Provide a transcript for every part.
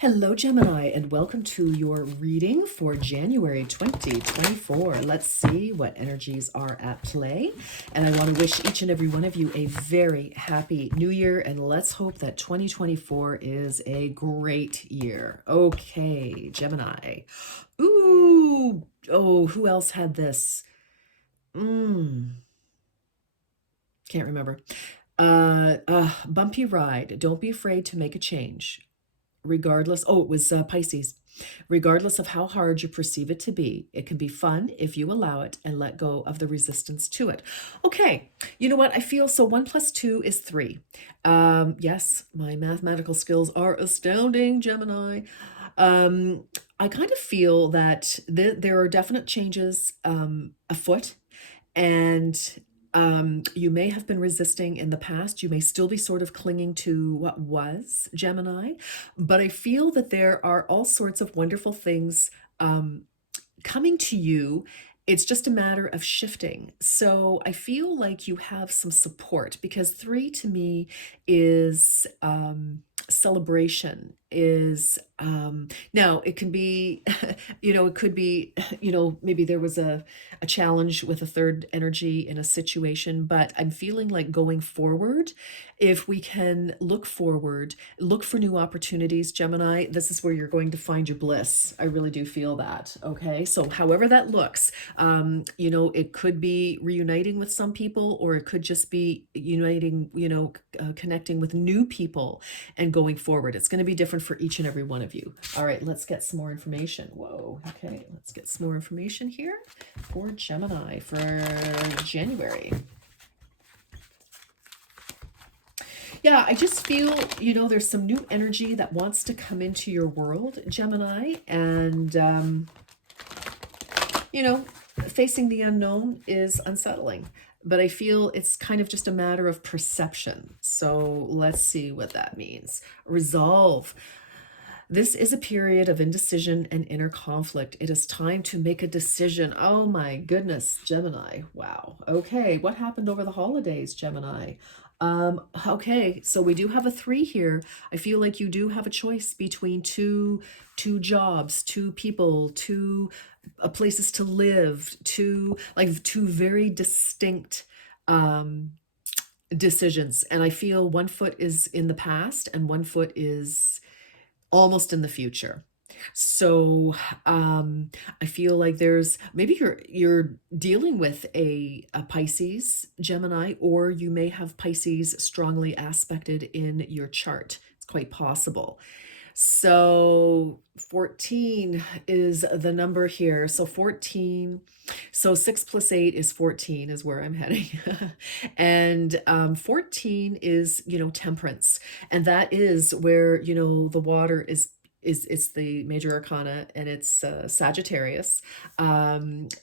Hello, Gemini, and welcome to your reading for January 2024. Let's see what energies are at play. And I want to wish each and every one of you a very happy new year. And let's hope that 2024 is a great year. Okay, Gemini. Ooh, oh, who else had this? Can't remember. Bumpy ride. Don't be afraid to make a change. Regardless, oh, it was Pisces. Regardless of how hard you perceive it to be, it can be fun if you allow it and let go of the resistance to it. Okay, you know what? I feel so 1 + 2 is 3. Yes, my mathematical skills are astounding, Gemini. I kind of feel that there are definite changes afoot, and you may have been resisting in the past. You may still be sort of clinging to what was, Gemini, but I feel that there are all sorts of wonderful things coming to you. It's just a matter of shifting. So I feel like you have some support because 3 to me is celebration, is now it can be it could be maybe there was a challenge with a third energy in a situation, but I'm feeling like going forward, if we can look forward, look for new opportunities, Gemini, this is where you're going to find your bliss. I really do feel that. Okay, so however that looks, it could be reuniting with some people, or it could just be uniting, connecting with new people and going forward. It's going to be different for each and every one of you. All right, let's get some more information. Whoa, okay, let's get some more information here for Gemini for January. Yeah, I just feel, there's some new energy that wants to come into your world, Gemini, and, facing the unknown is unsettling, but I feel it's kind of just a matter of perception. So let's see what that means. Resolve. This is a period of indecision and inner conflict. It is time to make a decision. Oh my goodness, Gemini. Wow. Okay, what happened over the holidays, Gemini? Okay, so we do have a 3 here. I feel like you do have a choice between two jobs, 2 people, 2 places to live, two very distinct decisions. And I feel 1 foot is in the past and 1 foot is almost in the future. So I feel like there's maybe you're dealing with a Pisces, Gemini, or you may have Pisces strongly aspected in your chart. It's quite possible. So 14 is the number here. So 14, so 6 + 8 is 14 is where I'm heading. And 14 is, temperance. And that is where, the water is it's the major arcana, and it's Sagittarius.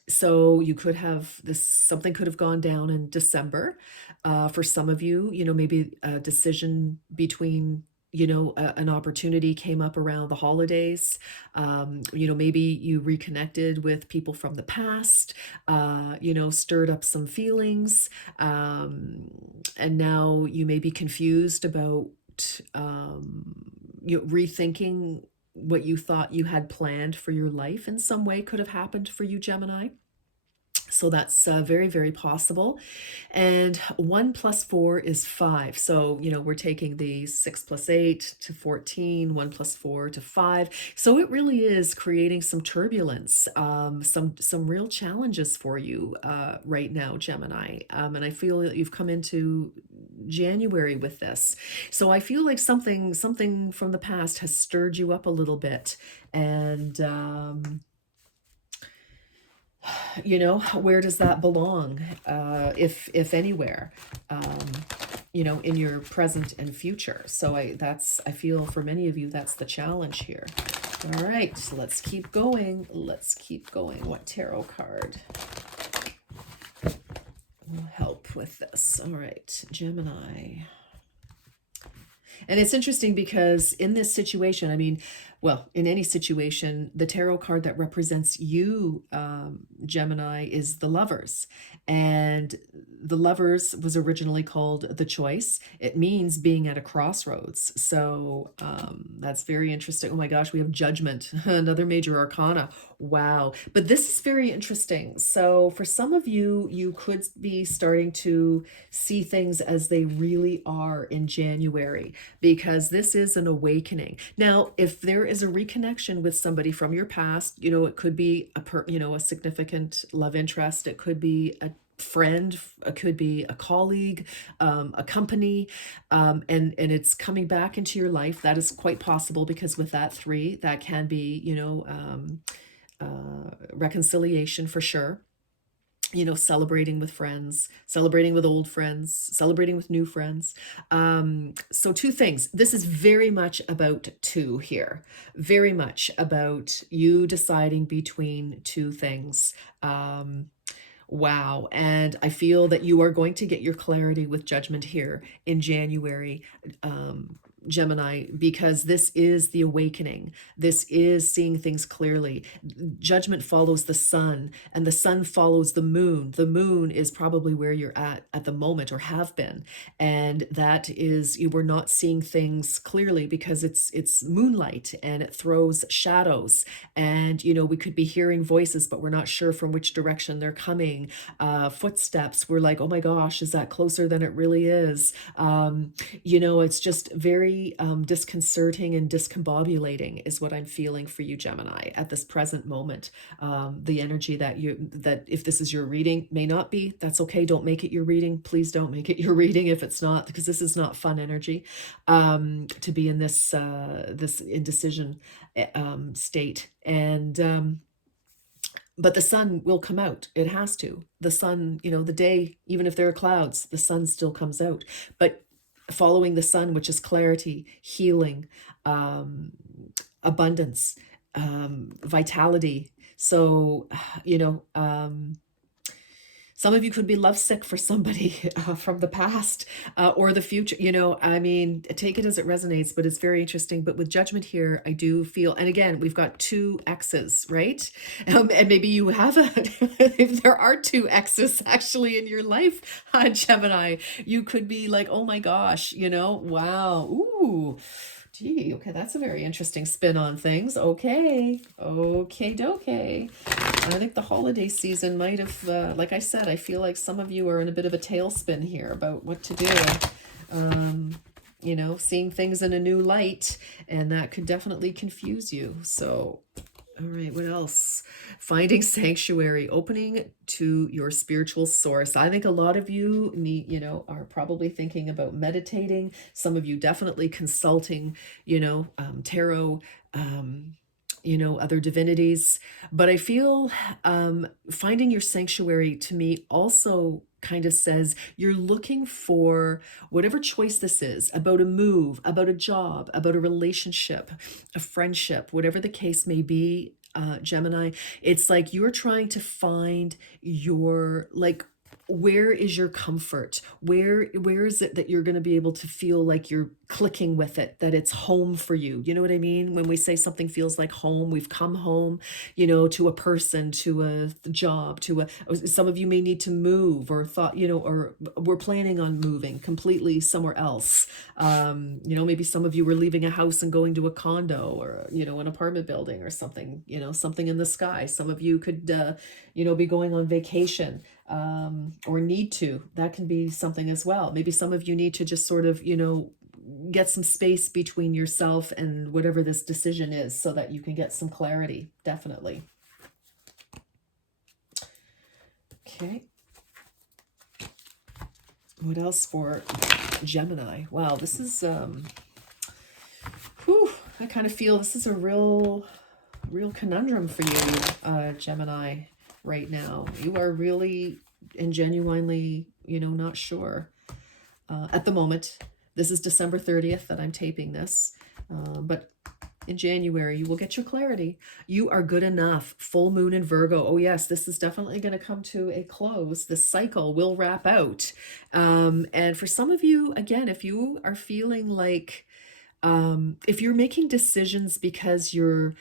So you could have something could have gone down in December. For some of you, maybe a decision between, an opportunity came up around the holidays. Maybe you reconnected with people from the past, stirred up some feelings. And now you may be confused about rethinking what you thought you had planned for your life in some way could have happened for you, Gemini. So that's very, very possible. And 1 + 4 is 5. So, we're taking the 6 + 8 to 14, 1 + 4 to 5. So it really is creating some turbulence, some real challenges for you right now, Gemini. And I feel that you've come into January with this. So I feel like something from the past has stirred you up a little bit. And where does that belong, if anywhere, in your present and future? So I feel for many of you that's the challenge here. All right, so let's keep going. What tarot card will help with this? All right, Gemini. And it's interesting because in this situation, well, in any situation, the tarot card that represents you, Gemini, is the Lovers. And the Lovers was originally called the Choice. It means being at a crossroads. So that's very interesting. Oh my gosh, we have Judgment, another major arcana. Wow. But this is very interesting. So for some of you, you could be starting to see things as they really are in January, because this is an awakening. Now, if there is a reconnection with somebody from your past, it could be a significant love interest, it could be a friend, it could be a colleague, a company, and it's coming back into your life. That is quite possible, because with that three, that can be, reconciliation for sure. Celebrating with friends, celebrating with old friends, celebrating with new friends. So two things. This is very much about two here, very much about you deciding between two things. Wow. And I feel that you are going to get your clarity with Judgment here in January, Gemini, because this is the awakening. This is seeing things clearly. Judgment follows the sun, and the sun follows the moon. The moon is probably where you're at the moment, or have been. And that is, you were not seeing things clearly because it's moonlight and it throws shadows. And, we could be hearing voices, but we're not sure from which direction they're coming. Footsteps, we're like, oh my gosh, is that closer than it really is? It's just very disconcerting and discombobulating is what I'm feeling for you, Gemini, at this present moment. The energy that if this is your reading, may not be, that's okay. Don't make it your reading. Please don't make it your reading if it's not, because this is not fun energy to be in this indecision state. And but the sun will come out. It has to. The sun, the day, even if there are clouds, the sun still comes out. But following the sun, which is clarity, healing, abundance, vitality. So, some of you could be lovesick for somebody from the past or the future. Take it as it resonates, but it's very interesting. But with Judgment here, I do feel, and again, we've got two X's, right? And maybe you have if there are two X's actually in your life, Gemini, you could be like, oh my gosh, wow, ooh. Gee, okay, that's a very interesting spin on things. Okay, dokie. I think the holiday season might have, like I said, I feel like some of you are in a bit of a tailspin here about what to do. Seeing things in a new light, and that could definitely confuse you. So, all right, what else? Finding sanctuary, opening to your spiritual source. I think a lot of you are probably thinking about meditating. Some of you definitely consulting, tarot, other divinities. But I feel finding your sanctuary to me also kind of says you're looking for whatever choice this is, about a move, about a job, about a relationship, a friendship, whatever the case may be, Gemini. It's like you're trying to find your, where is your comfort? Where is it that you're going to be able to feel like you're clicking with it, that it's home for you? You know what I mean? When we say something feels like home, we've come home, to a person, to a job, some of you may need to move, or thought, or we're planning on moving completely somewhere else. Maybe some of you were leaving a house and going to a condo, or, an apartment building or something, something in the sky. Some of you could, be going on vacation, or need to. That can be something as well. Maybe some of you need to just sort of, get some space between yourself and whatever this decision is, so that you can get some clarity. Definitely. Okay. What else for Gemini? Wow, this is, I kind of feel this is a real conundrum for you, Gemini, right now. You are really and genuinely, not sure at the moment. This is December 30th that I'm taping this, but in January, you will get your clarity. You are good enough. Full moon in Virgo. Oh yes, this is definitely going to come to a close. This cycle will wrap out. And for some of you, again, if you are feeling like If you're making decisions because you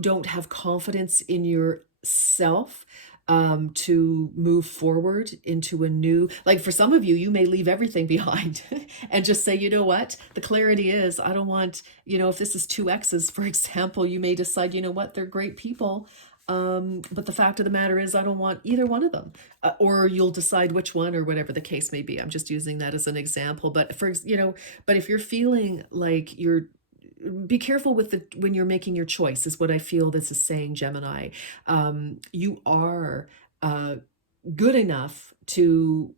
don't have confidence in yourself, to move forward into a new, like for some of you, you may leave everything behind and just say, you know what, the clarity is, I don't want, if this is two exes, for example, you may decide, you know what, they're great people. But the fact of the matter is, I don't want either one of them. Or you'll decide which one, or whatever the case may be. I'm just using that as an example. But if you're feeling like be careful with the when you're making your choice, is what I feel this is saying, Gemini. You are uh, good enough to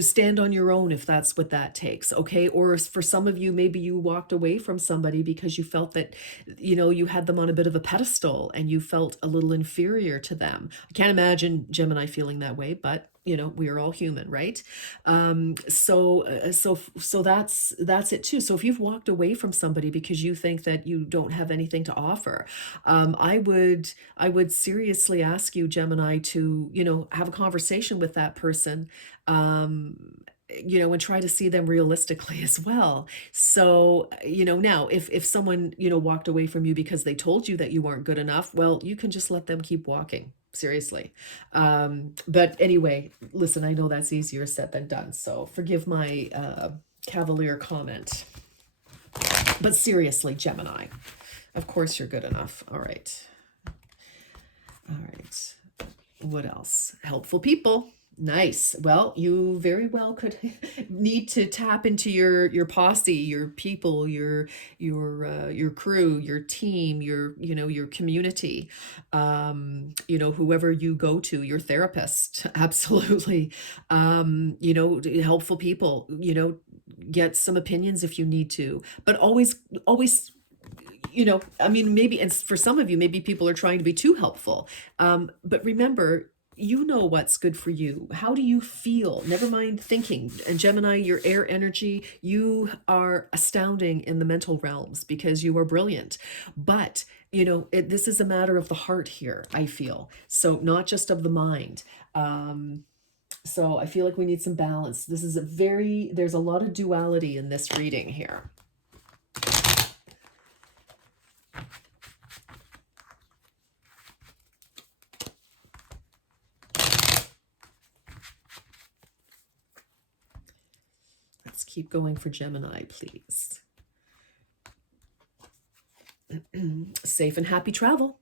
stand on your own if that's what that takes, okay? Or for some of you, maybe you walked away from somebody because you felt that, you had them on a bit of a pedestal and you felt a little inferior to them. I can't imagine Gemini feeling that way, but we are all human, right? So that's it too. So if you've walked away from somebody because you think that you don't have anything to offer, I would seriously ask you, Gemini, to have a conversation with that person, and try to see them realistically as well. So, now if someone, walked away from you because they told you that you weren't good enough, well, you can just let them keep walking. Seriously. But anyway, listen, I know that's easier said than done. So forgive my cavalier comment. But seriously, Gemini, of course you're good enough. All right. All right. What else? Helpful people. Nice. Well, you very well could need to tap into your posse, your people, your crew, your team, your community, whoever you go to, your therapist. Absolutely. Helpful people, get some opinions if you need to, but always, I mean, maybe, and for some of you, maybe people are trying to be too helpful. But remember, you know what's good for you. How do you feel? Never mind thinking. And Gemini, your air energy, you are astounding in the mental realms because you are brilliant. But, this is a matter of the heart here, I feel. So not just of the mind. So I feel like we need some balance. There's a lot of duality in this reading here. Let's keep going for Gemini, please. Safe and happy travel.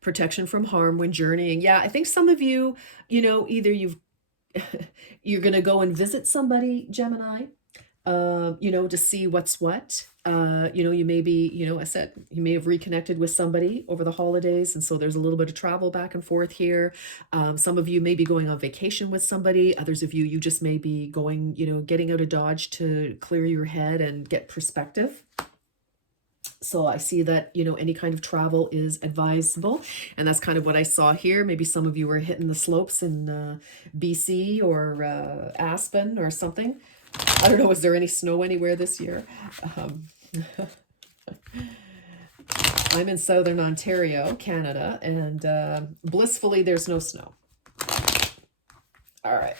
Protection from harm when journeying. Yeah, I think some of you, either you're going to go and visit somebody, Gemini, to see what's what. You may be, I said, you may have reconnected with somebody over the holidays. And so there's a little bit of travel back and forth here. Some of you may be going on vacation with somebody. Others of you just may be going, getting out of Dodge to clear your head and get perspective. So I see that, any kind of travel is advisable. And that's kind of what I saw here. Maybe some of you were hitting the slopes in BC or Aspen or something. I don't know, is there any snow anywhere this year? I'm in southern Ontario, Canada, and blissfully there's no snow. All right.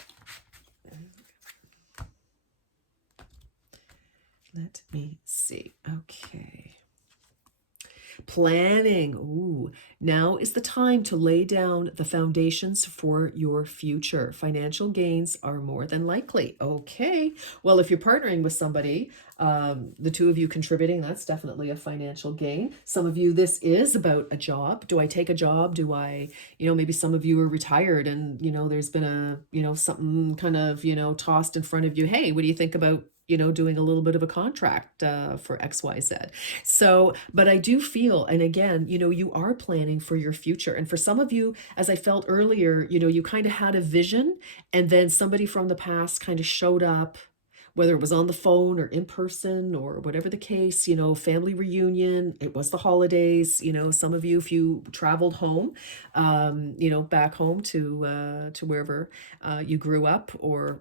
Let me see. Okay. Planning. Ooh, now is the time to lay down the foundations for your future. Financial gains are more than likely. Okay. Well, if you're partnering with somebody, the two of you contributing, that's definitely a financial gain. Some of you, this is about a job. Do I take a job? Do I, maybe some of you are retired and, there's been something kind of, tossed in front of you. Hey, what do you think about doing a little bit of a contract for XYZ. So, but I do feel, and again, you are planning for your future. And for some of you, as I felt earlier, you kind of had a vision and then somebody from the past kind of showed up, whether it was on the phone or in person or whatever the case, family reunion, it was the holidays, some of you, if you traveled home, back home to wherever you grew up or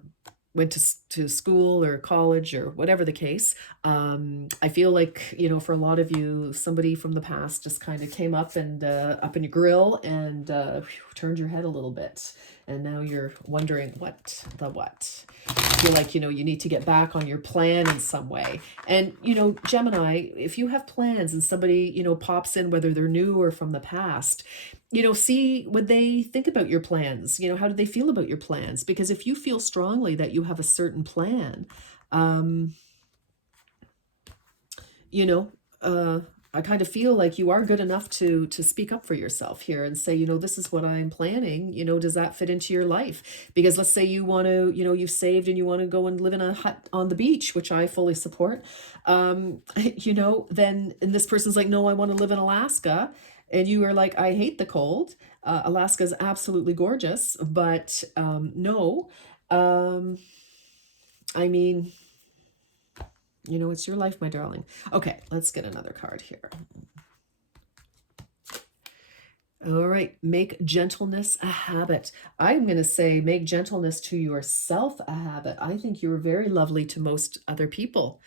went to school or college or whatever the case. I feel like, for a lot of you, somebody from the past just kind of came up and up in your grill and turned your head a little bit. And now you're wondering what the what. I feel like, you need to get back on your plan in some way. And, Gemini, if you have plans and somebody, pops in, whether they're new or from the past, see what they think about your plans. How do they feel about your plans? Because if you feel strongly that you have a certain plan, um, you know, I kind of feel like you are good enough to speak up for yourself here and say, this is what I'm planning. Does that fit into your life? Because let's say you want to, you've saved and you want to go and live in a hut on the beach, which I fully support. Then and this person's like, no, I want to live in Alaska. And you are like, I hate the cold. Alaska is absolutely gorgeous, but no. Um, I mean, it's your life, my darling. Okay, let's get another card here. All right, make gentleness a habit. I'm going to say make gentleness to yourself a habit. I think you're very lovely to most other people,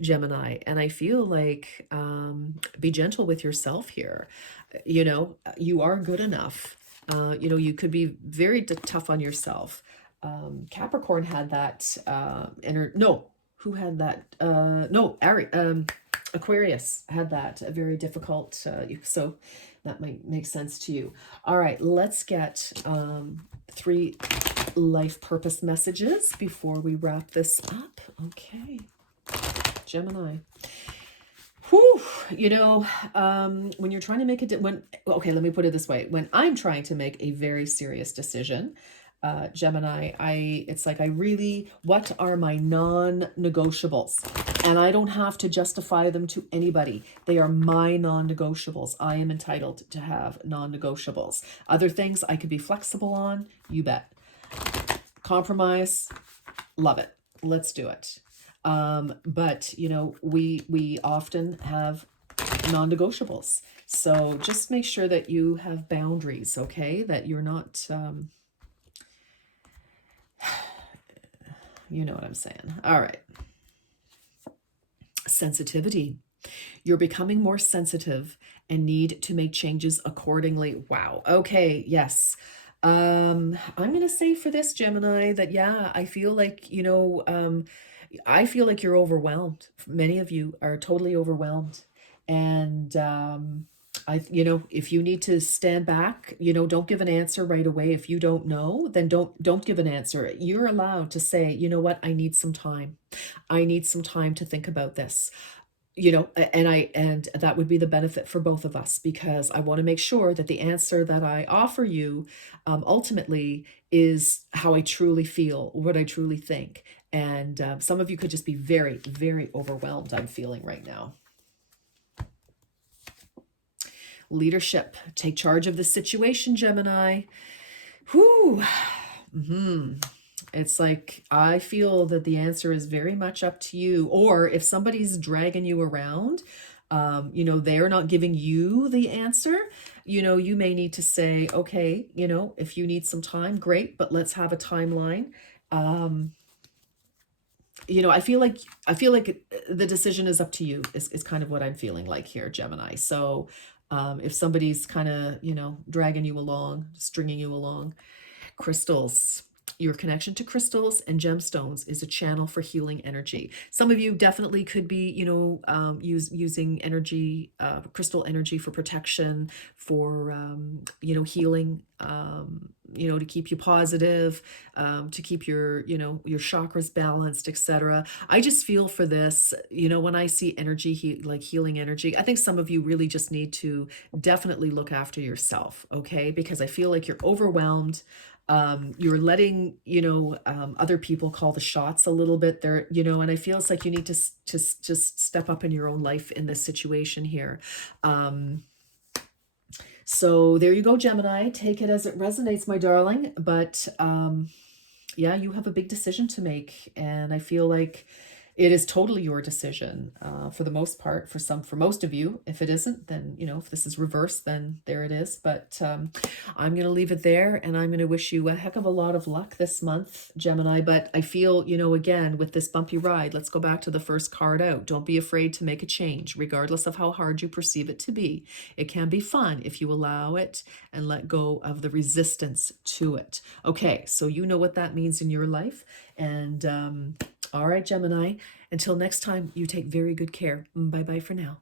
Gemini. And I feel like be gentle with yourself here. You are good enough. You could be very tough on yourself. Capricorn had that, no, who had that? No, Aquarius had that, a very difficult, so that might make sense to you. All right, let's get 3 life purpose messages before we wrap this up. Okay, Gemini. Whew, when you're trying to make okay, let me put it this way. When I'm trying to make a very serious decision, Gemini, it's like what are my non-negotiables? And I don't have to justify them to anybody. They are my non-negotiables. I am entitled to have non-negotiables. Other things I could be flexible on, you bet. Compromise, love it. Let's do it. But we often have non-negotiables. So just make sure that you have boundaries, okay? That you're not, you know what I'm saying. All right. Sensitivity. You're becoming more sensitive and need to make changes accordingly. Wow. Okay. Yes. I'm going to say for this, Gemini, that, yeah, I feel like, I feel like you're overwhelmed. Many of you are totally overwhelmed. And, if you need to stand back, don't give an answer right away. If you don't know, then don't give an answer. You're allowed to say, you know what, I need some time. I need some time to think about this. And that would be the benefit for both of us, because I want to make sure that the answer that I offer you ultimately is how I truly feel, what I truly think. And some of you could just be very, very overwhelmed, I'm feeling right now. Leadership. Take charge of the situation, Gemini. Whew. It's like, I feel that the answer is very much up to you. Or if somebody's dragging you around, they're not giving you the answer, you may need to say, okay, if you need some time, great, but let's have a timeline. I feel like the decision is up to you is kind of what I'm feeling like here, Gemini. So if somebody's kind of, dragging you along, stringing you along. Crystals. Your connection to crystals and gemstones is a channel for healing energy. Some of you definitely could be, using energy, crystal energy for protection, for, healing, to keep you positive, to keep your chakras balanced, etc. I just feel for this, when I see energy, like healing energy, I think some of you really just need to definitely look after yourself, okay? Because I feel like you're overwhelmed. You're letting, other people call the shots a little bit there, and I feel it's like you need to just step up in your own life in this situation here. So there you go, Gemini. Take it as it resonates, my darling. But yeah, you have a big decision to make. And I feel like It is totally your decision, for the most part. For most of you. If it isn't, then if this is reversed, then there it is. But I'm going to leave it there, and I'm going to wish you a heck of a lot of luck this month, Gemini. But I feel, again, with this bumpy ride, let's go back to the first card out. Don't be afraid to make a change, regardless of how hard you perceive it to be. It can be fun if you allow it and let go of the resistance to it. Okay, so you know what that means in your life. And all right, Gemini, until next time, you take very good care. Bye bye for now.